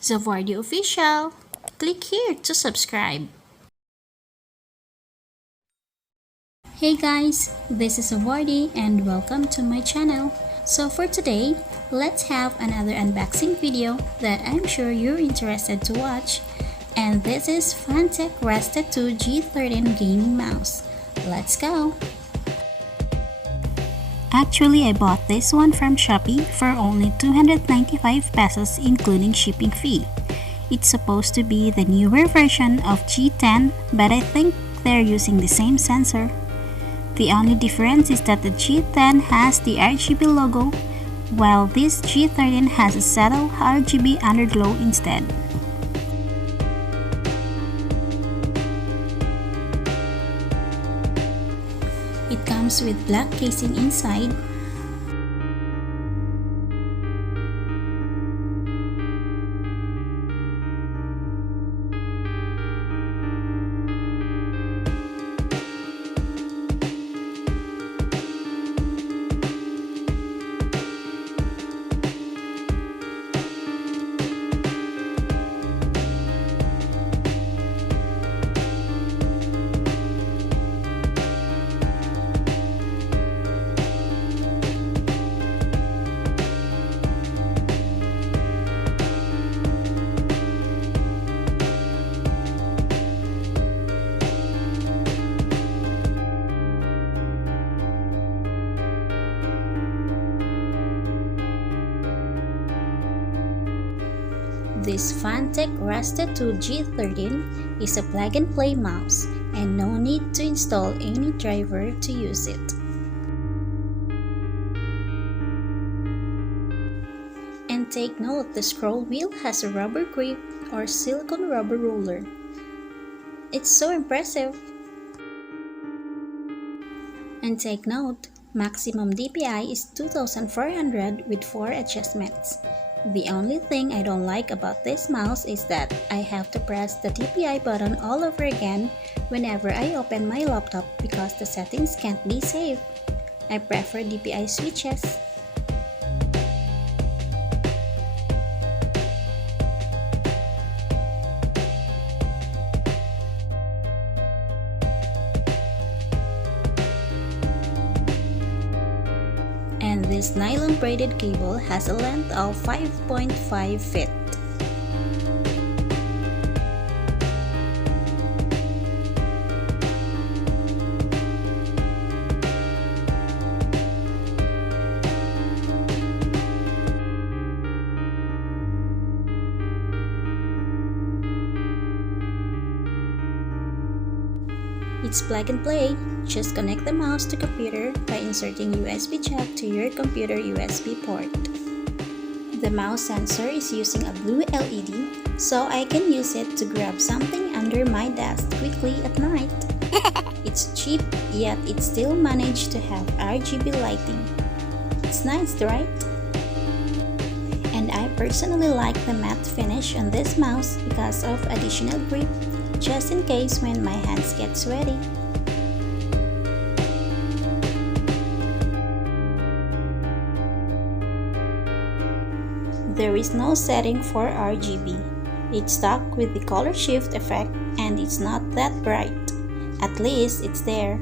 Zavardi Official. Click here to subscribe. Hey guys, this is Zavardi and welcome to my channel. So for today, let's have another unboxing video that I'm sure you're interested to watch. And this is Fantech Rhasta II G13 gaming mouse. Let's go! Actually, I bought this one from Shopee for only 295 pesos including shipping fee. It's supposed to be the newer version of G10, but I think they're using the same sensor. The only difference is that the G10 has the RGB logo, while this G13 has a subtle RGB underglow instead. It comes with black casing inside. This Fantech Rhasta II G13 is a plug-and-play mouse and no need to install any driver to use it. And take note, the scroll wheel has a rubber grip or silicone rubber ruler. It's so impressive! And take note, maximum DPI is 2400 with 4 adjustments. The only thing I don't like about this mouse is that I have to press the DPI button all over again whenever I open my laptop because the settings can't be saved. I prefer DPI switches. And this nylon braided cable has a length of 5.5 feet. It's plug and play. Just connect the mouse to computer by inserting USB jack to your computer USB port. The mouse sensor is using a blue LED, so I can use it to grab something under my desk quickly at night. It's cheap, yet it still managed to have RGB lighting. It's nice, right? And I personally like the matte finish on this mouse because of additional grip, just in case when my hands get sweaty. There is no setting for RGB. It's stuck with the color shift effect and it's not that bright. At least it's there.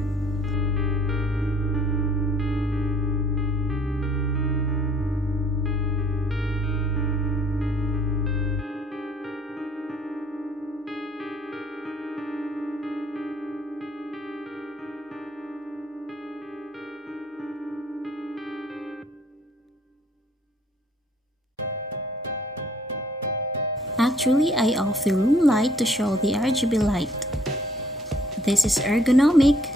Actually, I off the room light to show the RGB light. This is ergonomic.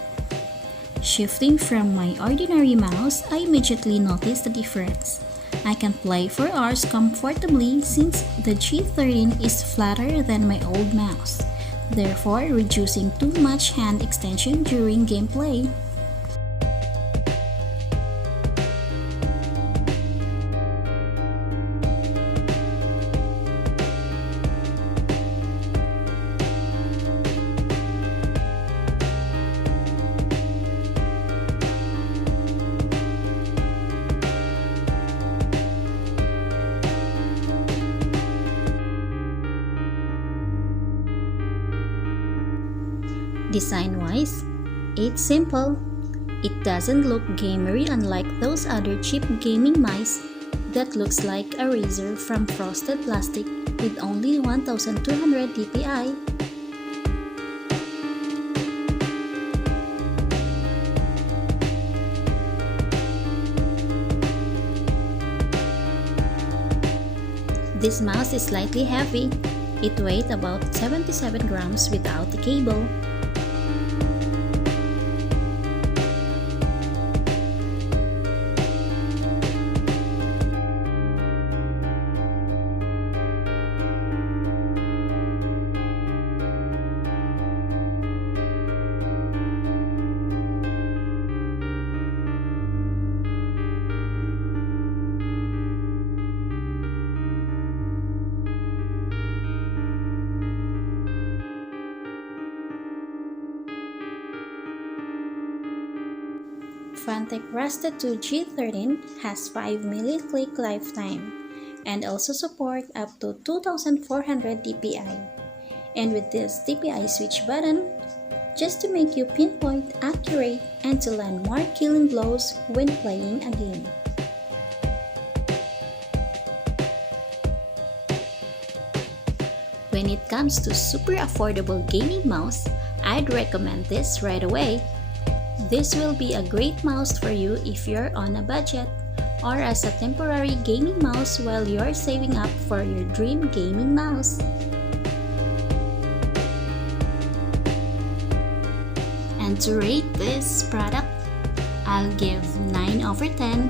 Shifting from my ordinary mouse, I immediately notice the difference. I can play for hours comfortably since the G13 is flatter than my old mouse, therefore reducing too much hand extension during gameplay. Design-wise, it's simple. It doesn't look gamery unlike those other cheap gaming mice that looks like a razor from frosted plastic with only 1200 dpi. This mouse is slightly heavy. It weighs about 77 grams without the cable. Fantech Rhasta II G13 has 5 million click lifetime and also support up to 2400 dpi. And with this dpi switch button, just to make you pinpoint accurate and to land more killing blows when playing a game. When it comes to super affordable gaming mouse, I'd recommend this right away. This will be a great mouse for you if you're on a budget or as a temporary gaming mouse while you're saving up for your dream gaming mouse. And to rate this product, I'll give 9 over 10.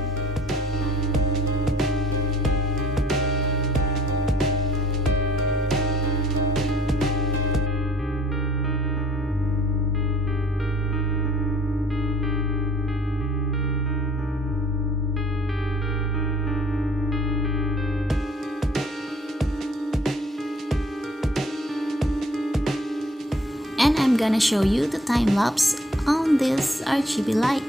And I'm gonna show you the time lapse on this RGB light.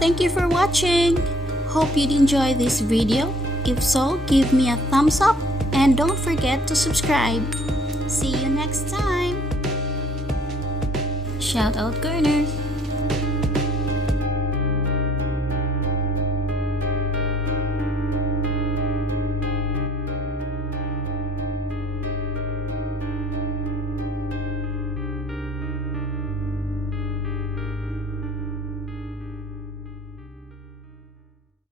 Thank you for watching. Hope you'd enjoy this video. If so, give me a thumbs up and don't forget to subscribe. See you next time. Shout out Corner.